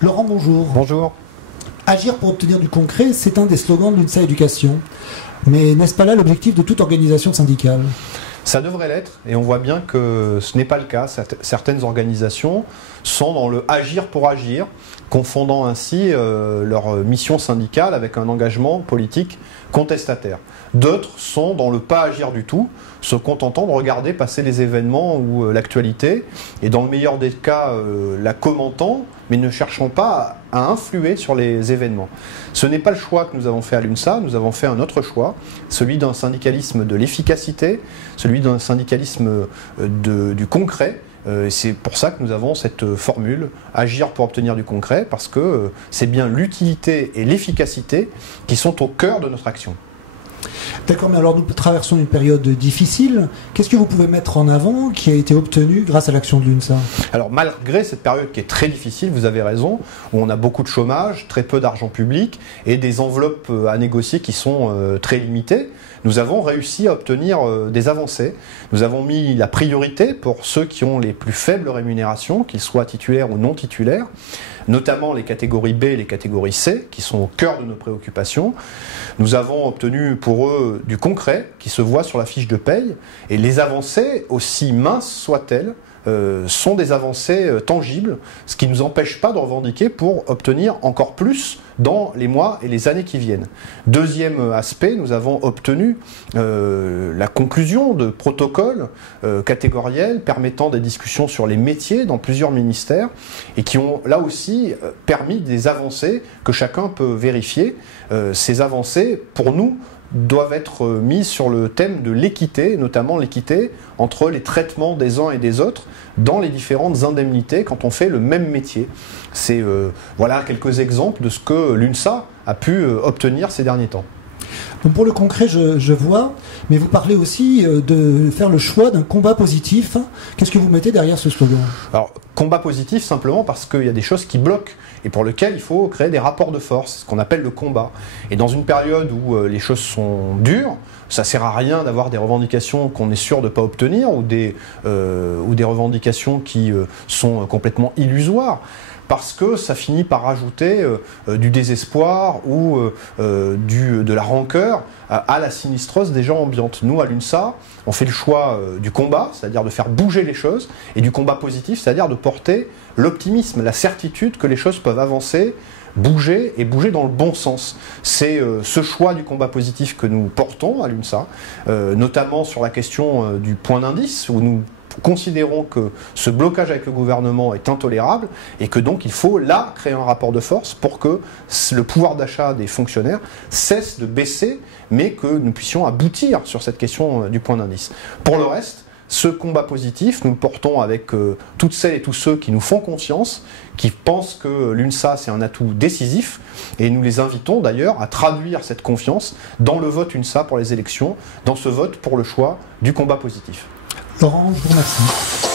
Laurent, bonjour. Bonjour. Agir pour obtenir du concret, c'est un des slogans de l'UNSA Éducation. Mais n'est-ce pas là l'objectif de toute organisation syndicale ? Ça devrait l'être, et on voit bien que ce n'est pas le cas. Certaines organisations sont dans le agir pour agir, confondant ainsi leur mission syndicale avec un engagement politique contestataire. D'autres sont dans le pas agir du tout, se contentant de regarder passer les événements ou l'actualité, et dans le meilleur des cas la commentant, mais ne cherchant pas à influer sur les événements. Ce n'est pas le choix que nous avons fait à l'UNSA, nous avons fait un autre choix, celui d'un syndicalisme de l'efficacité, celui d'un syndicalisme du concret. C'est pour ça que nous avons cette formule, agir pour obtenir du concret, parce que c'est bien l'utilité et l'efficacité qui sont au cœur de notre action. D'accord, mais alors nous traversons une période difficile. Qu'est-ce que vous pouvez mettre en avant qui a été obtenu grâce à l'action de l'UNSA ? Alors malgré cette période qui est très difficile, vous avez raison, où on a beaucoup de chômage, très peu d'argent public et des enveloppes à négocier qui sont très limitées, nous avons réussi à obtenir des avancées. Nous avons mis la priorité pour ceux qui ont les plus faibles rémunérations, qu'ils soient titulaires ou non titulaires, notamment les catégories B et les catégories C, qui sont au cœur de nos préoccupations. Nous avons obtenu pour eux du concret qui se voit sur la fiche de paye, et les avancées, aussi minces soient-elles, sont des avancées tangibles, ce qui ne nous empêche pas de revendiquer pour obtenir encore plus dans les mois et les années qui viennent. Deuxième aspect, nous avons obtenu la conclusion de protocoles catégoriels permettant des discussions sur les métiers dans plusieurs ministères et qui ont là aussi permis des avancées que chacun peut vérifier. Ces avancées, pour nous, doivent être mises sur le thème de l'équité, notamment l'équité entre les traitements des uns et des autres dans les différentes indemnités quand on fait le même métier. C'est voilà quelques exemples de ce que l'UNSA a pu obtenir ces derniers temps. Donc pour le concret, je vois, mais vous parlez aussi de faire le choix d'un combat positif. Qu'est-ce que vous mettez derrière ce slogan ? Alors, combat positif simplement parce qu'il y a des choses qui bloquent et pour lesquelles il faut créer des rapports de force, ce qu'on appelle le combat. Et dans une période où les choses sont dures, ça ne sert à rien d'avoir des revendications qu'on est sûr de ne pas obtenir ou des revendications qui sont complètement illusoires. Parce que ça finit par rajouter du désespoir ou de la rancœur à la sinistreuse des gens ambiantes. Nous, à l'UNSA, on fait le choix du combat, c'est-à-dire de faire bouger les choses, et du combat positif, c'est-à-dire de porter l'optimisme, la certitude que les choses peuvent avancer, bouger et bouger dans le bon sens. C'est ce choix du combat positif que nous portons à l'UNSA, notamment sur la question du point d'indice, où nous considérons que ce blocage avec le gouvernement est intolérable et que donc il faut là créer un rapport de force pour que le pouvoir d'achat des fonctionnaires cesse de baisser, mais que nous puissions aboutir sur cette question du point d'indice. Pour le reste, ce combat positif, nous le portons avec toutes celles et tous ceux qui nous font confiance, qui pensent que l'UNSA c'est un atout décisif, et nous les invitons d'ailleurs à traduire cette confiance dans le vote UNSA pour les élections, dans ce vote pour le choix du combat positif. Laurent, je vous remercie.